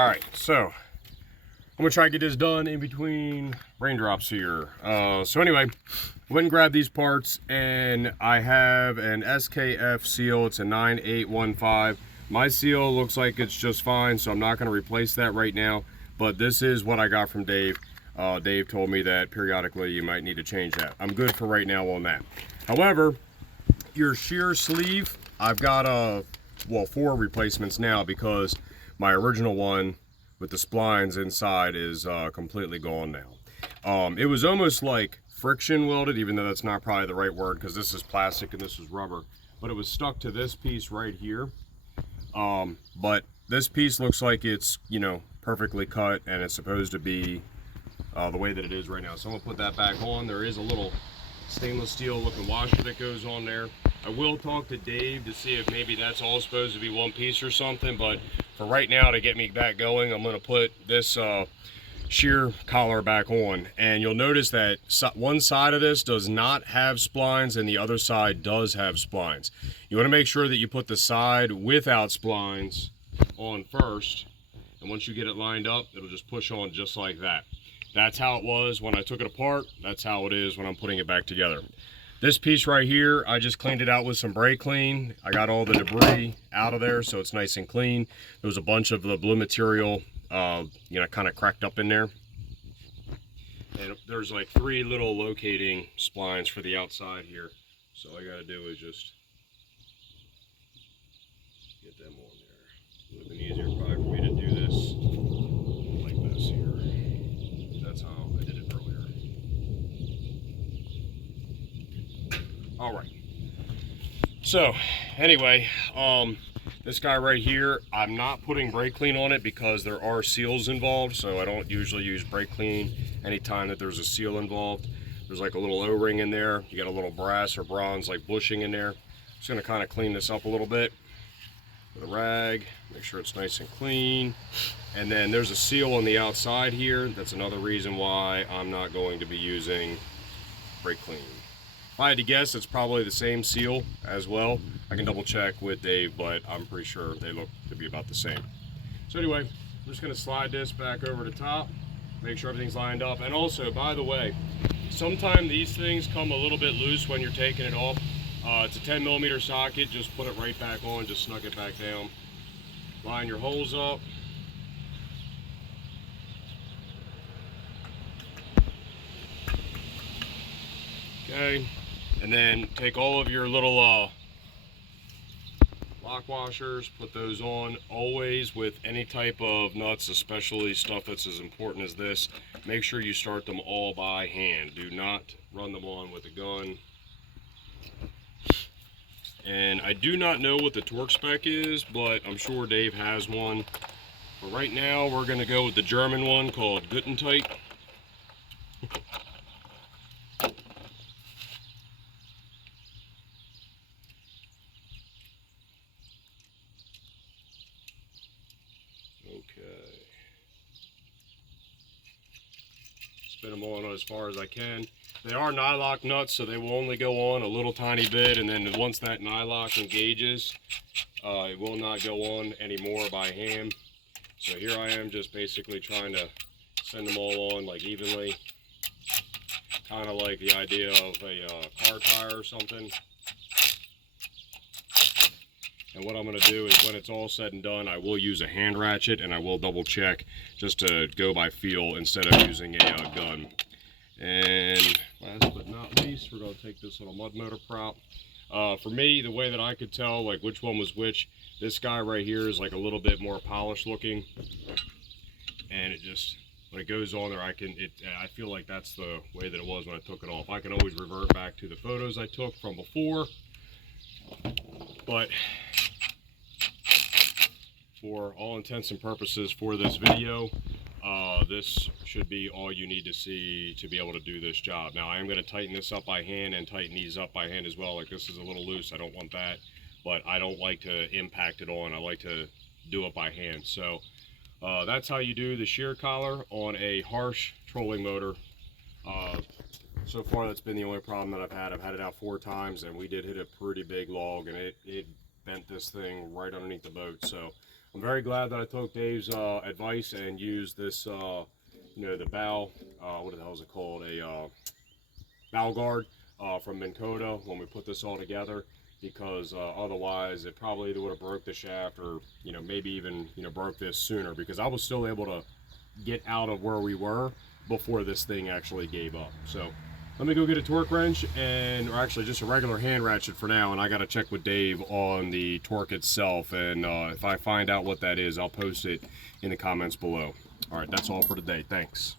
All right, so I'm gonna try to get this done in between raindrops here. So anyway, went and grabbed these parts, and I have an SKF seal. It's a 9815. My seal looks like it's just fine, so I'm not gonna replace that right now, but this is what I got from Dave. Dave told me that periodically you might need to change that. I'm good for right now on that. However, your shear sleeve, I've got well, 4 replacements now, because my original one with the splines inside is completely gone now. It was almost like friction welded, even though that's not probably the right word, because this is plastic and this is rubber, but it was stuck to this piece right here. But this piece looks like it's, you know, perfectly cut, and it's supposed to be the way that it is right now. So I'm gonna put that back on. There is a little stainless steel looking washer that goes on there. I will talk to Dave to see if maybe that's all supposed to be one piece or something, but for right now, to get me back going, I'm going to put this shear collar back on. And you'll notice that one side of this does not have splines and the other side does have splines. You want to make sure that you put the side without splines on first, and once you get it lined up, it'll just push on just like that. That's how it was when I took it apart. That's how it is when I'm putting it back together. This piece right here, I just cleaned it out with some brake clean. I got all the debris out of there, so it's nice and clean. There was a bunch of the blue material, you know, kind of cracked up in there. And there's like 3 little locating splines for the outside here. So all I gotta do is just get them on there. It would have been easier probably for me to do this like this here. That's how I did it earlier. All right, so anyway, this guy right here, I'm not putting brake clean on it because there are seals involved, so I don't usually use brake clean anytime that there's a seal involved. There's like a little O-ring in there. You got a little brass or bronze like bushing in there. Just gonna kind of clean this up a little bit with a rag, make sure it's nice and clean. And then there's a seal on the outside here. That's another reason why I'm not going to be using brake clean. If I had to guess, it's probably the same seal as well. I can double check with Dave, but I'm pretty sure they look to be about the same. So anyway, I'm just gonna slide this back over the top, make sure everything's lined up. And also, by the way, sometimes these things come a little bit loose when you're taking it off. It's a 10mm socket, just put it right back on, just snug it back down. Line your holes up. Okay. And then take all of your little lock washers, put those on. Always with any type of nuts, especially stuff that's as important as this, make sure you start them all by hand. Do not run them on with a gun. And I do not know what the torque spec is, but I'm sure Dave has one. But right now we're going to go with the German one called Gutentite. Okay. Spin them on as far as I can. They are nylock nuts, so they will only go on a little tiny bit, and then once that nylock engages, it will not go on anymore by hand. So here I am just basically trying to send them all on like evenly, kind of like the idea of a car tire or something. And what I'm going to do is, when it's all said and done, I will use a hand ratchet, and I will double check just to go by feel instead of using a gun. And last but not least, we're going to take this little mud motor prop. For me, the way that I could tell like which one was which, this guy right here is like a little bit more polished looking, and it just, when it goes on there, I feel like that's the way that it was when I took it off. I can always revert back to the photos I took from before, but for all intents and purposes for this video, this should be all you need to see to be able to do this job. Now I am going to tighten this up by hand and tighten these up by hand as well. Like, this is a little loose, I don't want that, but I don't like to impact it on. I like to do it by hand. So that's how you do the shear collar on a harsh trolling motor. So far that's been the only problem that I've had. I've had it out 4 times, and we did hit a pretty big log, and it bent this thing right underneath the boat. So I'm very glad that I took Dave's advice and used this, you know, the bow, what the hell is it called? A bow guard from Minn Kota when we put this all together, because otherwise it probably either would have broke the shaft, or, you know, maybe even, you know, broke this sooner, because I was still able to get out of where we were before this thing actually gave up. So let me go get a torque wrench, or actually just a regular hand ratchet for now, and I got to check with Dave on the torque itself, and if I find out what that is, I'll post it in the comments below. All right, that's all for today. Thanks.